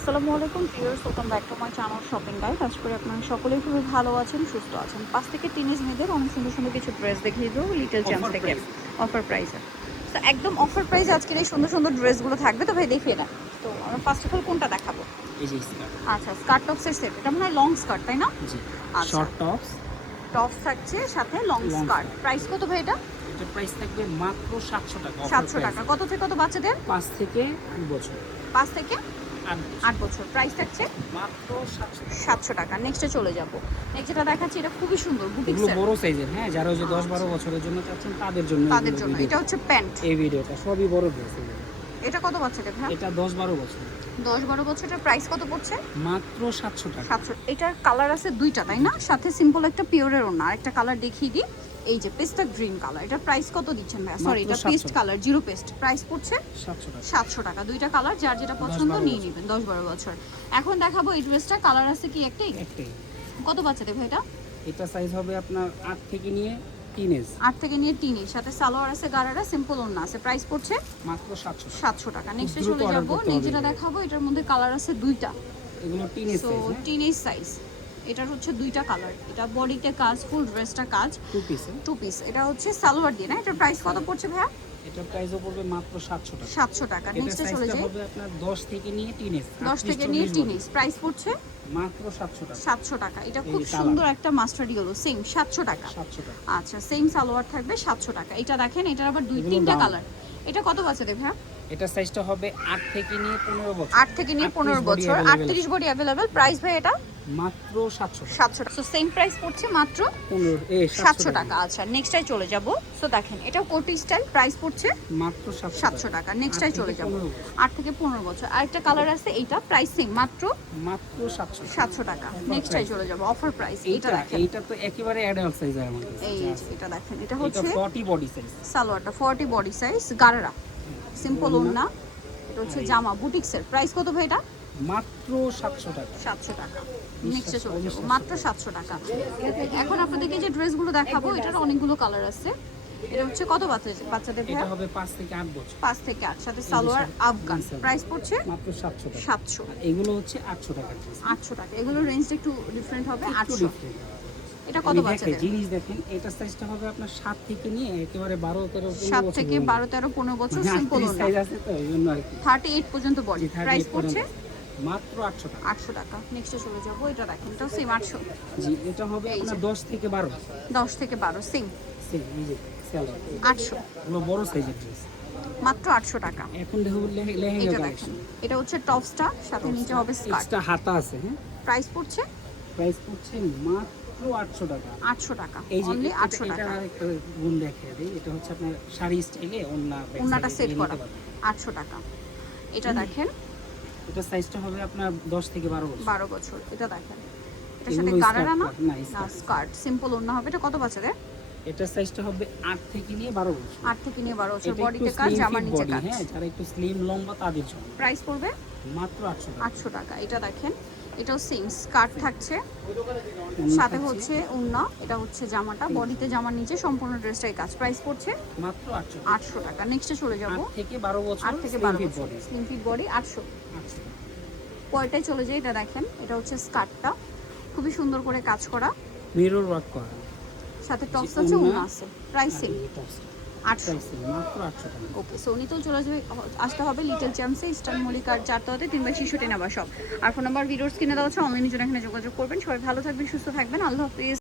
আসসালামু আলাইকুম viewers, welcome back to my channel shopping guide. আশা করি আপনারা সকলেই খুবই ভালো আছেন, সুস্থ আছেন। 5 থেকে টিনেজ মেয়েদের অনেক সুন্দর সুন্দর কিছু ড্রেস দেখিয়ে দেবো লিটল চ্যাম্পস অফার থেকে প্রাইস অফার প্রাইসে। তো একদম অফার প্রাইসে আজকের এই সুন্দর সুন্দর ড্রেসগুলো থাকবে। তো ভাই দেখিয়ে না, তো আমরা ফার্স্ট অফ অল কোনটা দেখাবো? এই যে স্কার্ট। আচ্ছা, স্কার্ট টপসের সেট। এটা মনে হয় লং স্কার্ট, তাই না? জি, আচ্ছা, শর্ট টপস টপস থাকছে সাথে লং লং স্কার্ট। প্রাইস কত ভাই এটা? এটা প্রাইস থাকবে মাত্র 700 টাকা। 700 টাকা। কত থেকে কত বাচ্চাদের? 5 থেকে 8 বছর। 5 থেকে 8 8 বছর। প্রাইস থাকছে মাত্র 700 টাকা। 700 টাকা। নেক্সটে চলে যাব। নেক্সট যেটা দেখাচ্ছি এটা খুবই সুন্দর বুটিক এগুলো সেট। বড় সাইজের, হ্যাঁ, যারা ওই যে 10-12 বছরের জন্য চাচ্ছেন তাদের জন্য তাদের জন্য এটা হচ্ছে প্যান্ট। এই ভিডিওটা সবই বড় ড্রেস। এটা কত বাচ্চাদের ভাই? এটা 10-12 বছর। 10-12 বছরের প্রাইস কত পড়ছে? মাত্র 700 টাকা। 700। এটার কালার আছে দুইটা, তাই না? সাথে সিম্পল একটা পিওরের ওড়না, আরেকটা কালার দেখিয়ে দিই। এই যে পেস্টা গ্রিন কালার। এটার প্রাইস কত দিচ্ছেন ভাই? সরি, এটা paste colour, zero paste. Price পড়ছে 700 টাকা। 700 টাকা। দুইটা কালার, যার যেটা পছন্দ নিয়ে নেবেন। 10-12 বছর। এখন দেখাবো এই ড্রেসটা। কালার আছে কি একটাই? একটাই। কত বাচ্চাদের ভাই এটা? এটা সাইজ হবে আপনার 8 থেকে নিয়ে টিনেজ। 8 থেকে নিয়ে টিনের সাথে সালোয়ার আছে, গারারা, সিম্পল ওড়না আছে। প্রাইস পড়ছে মাত্র 700 টাকা। 700 টাকা। নেক্সটে দ্রুত চলে order যাব। করতে নেক্সট হবে। যেটা দেখাবো এটার মধ্যে কালার আছে দুইটা। এগুলো teenage so size, teenage size. এটার হচ্ছে দুইটা কালার। এটা বডিতে কাজ, ফুল ড্রেসটা কাজ, টু পিস। Two piece. এটা হচ্ছে সালোয়ার দিয়ে না? এটার প্রাইস কত পড়ছে ভাইয়া? এটা প্রাইসও পড়বে মাত্র 700 টাকা। 700 টাকা। এটা নেক্সটে চলে সাইজটা যাই। হবে আপনার 10 থেকে নিয়ে টিনেজ। 10 থেকে নিয়ে টিনেজ। প্রাইস পড়ছে মাত্র 700 টাকা। 700 টাকা। এটা খুব এই কালার। সুন্দর একটা মাস্টার্ড ইয়েলো, সেম 700 টাকা। 700 টাকা। আচ্ছা, সেম সালোয়ার থাকবে 700 টাকা। এটা দেখেন, এটার আবার দুই এগুলো তিনটা দাম। কালার। এটা কত বাচ্চাদের ভাইয়া? এটা সাইজটা হবে 8 থেকে নিয়ে 15 বছর। 8 থেকে নিয়ে 15 বছর। 38 বডি अवेलेबल। প্রাইস ভাই এটা মাত্র 700 টাকা। 700 টাকা। সো সেম প্রাইস পড়ছে মাত্র 700 টাকা। আচ্ছা, নেক্সটটাই চলে যাব। সো দেখেন, এটা কোটি স্টাইল। প্রাইস পড়ছে মাত্র 700 টাকা। নেক্সটটাই চলে যাব। 8 থেকে 15 বছর। আরেকটা কালার আছে, এইটা প্রাইস সেম, মাত্র 700 টাকা। নেক্সটটাই চলে যাব। Offer price. এটা দেখেন, এইটা তো একেবারে অ্যাডাল্ট সাইজ আমার কাছে। এই যে এটা দেখেন, এটা এটা হচ্ছে 40 বডি সাইজ। সালোয়ারটা 40 বডি সাইজ, গারারা, সিম্পল ওড়না। এটা হচ্ছে জামা বুটিক্সের। প্রাইস কত ভাই এটা? মাত্র 700 টাকা। 700 টাকা। নেক্সটে চলে যাব। মাত্র 700 টাকা। এখন আপনাদেরকে যে ড্রেসগুলো দেখাবো এটার অনেকগুলো কালার আছে। এটা হচ্ছে কত বাচ্চাদের ভাইয়া? এটা হবে 5 থেকে 8 বছর। 5 থেকে 8, সাথে সালোয়ার আফগান। প্রাইস পড়ছে মাত্র 700 টাকা। 700। আর এগুলো হচ্ছে 800 টাকা ড্রেস। 800 টাকা। এগুলোর রেঞ্জটা একটু ডিফারেন্ট হবে। একটু 800। ডিফারেন্ট। এটা কত বাচ্চাদের? জিনিস দেখেন, এটা সাইজটা হবে আপনার 7 থেকে নিয়ে একেবারে 12-13 7 বছর। থেকে 12-13-15 বছর, সিম্পল ওড়না। সাইজ আছে তো এইজন্য আর কি। 38 পর্যন্ত বডি। প্রাইস পড়ছে মাত্র 800 টাকা। 800 টাকা। নেক্সটে চলে যাব। এটা দেখেন, এটাও সেম 800। জি, এটা হবে আপনার 10 থেকে 12। 10 থেকে 12 সেম সেম এই যে সালোয়ার। 800। এগুলো বড় সাইজের ড্রেস। মাত্র 800 টাকা। এখন দেখো লেহেঙ্গা এটা দেখেন, কালেকশন। এটা হচ্ছে টপসটা, সাথে নিচে হবে স্কার্ট। এক্সট্রা হাতা আছে, হ্যাঁ। প্রাইস পড়ছে প্রাইস পড়ছে মাত্র 800 টাকা। 800 টাকা। এই যে অনলি 800 800 টাকা। টাকা। আরেকটা গুণ দেখিয়ে দিই, এটা হচ্ছে আপনার শাড়ি স্টাইলে ওন্নাটা সেট করা 800 টাকা। এটা দেখেন, এটা সাইজটা হবে আপনার 10 থেকে 12 বছর। 12 বছর। এটা দেখেন, এটার সাথে এগুলো গারারা না? স্কার্ট না, না, স্কার্ট, সিম্পল ওন্না হবে। এটা কত বাচ্চাদের? এটা সাইজটা হবে 8 থেকে নিয়ে 12 বছর। 8 থেকে নিয়ে 12 বছর। এটা বডিতে একটু কাজ, slim জামার fit নিচে body, কাজ। হ্যাঁ, যারা একটু স্লিম লম্বা তাদের জন্য। প্রাইস পড়বে মাত্র 800 টাকা। 800 টাকা। এটা দেখেন, এটাও সেম স্কার্ট থাকছে, সাথে হচ্ছে ওন্না। এটা হচ্ছে জামাটা, বডিতে জামার নিচে সম্পূর্ণ ড্রেসটাই কাজ। প্রাইস পড়ছে মাত্র 800 টাকা। 800 টাকা। নেক্সটে চলে যাব। 8 থেকে 12 বছর। 8 থেকে slim 12 fit বছর, body। Slim fit body, 800। 800 টাকা। পরেরটাই চলে যাই। এটা দেখেন, এটা হচ্ছে স্কার্টটা, খুবই সুন্দর করে কাজ করা, মিরর ওয়ার্ক করা। সাথে টপস আছে, ওন্না আছে। Price same 800। প্রাইস মাত্র 800 টাকা। ওকে, সো নিতেও চলে আসবে, আসতে হবে লিটল চ্যাম্পসে, ইস্টার্ন মল্লিকার 4 3/66 নেওয়া সব। আর ফোন নাম্বার ভিডিওর স্ক্রিনে দেওয়া আছে। অনলাইনে জন্য এখানে যোগাযোগ করবেন। সবাই ভালো থাকবেন, সুস্থ থাকবেন। আল্লাহ হাফিজ।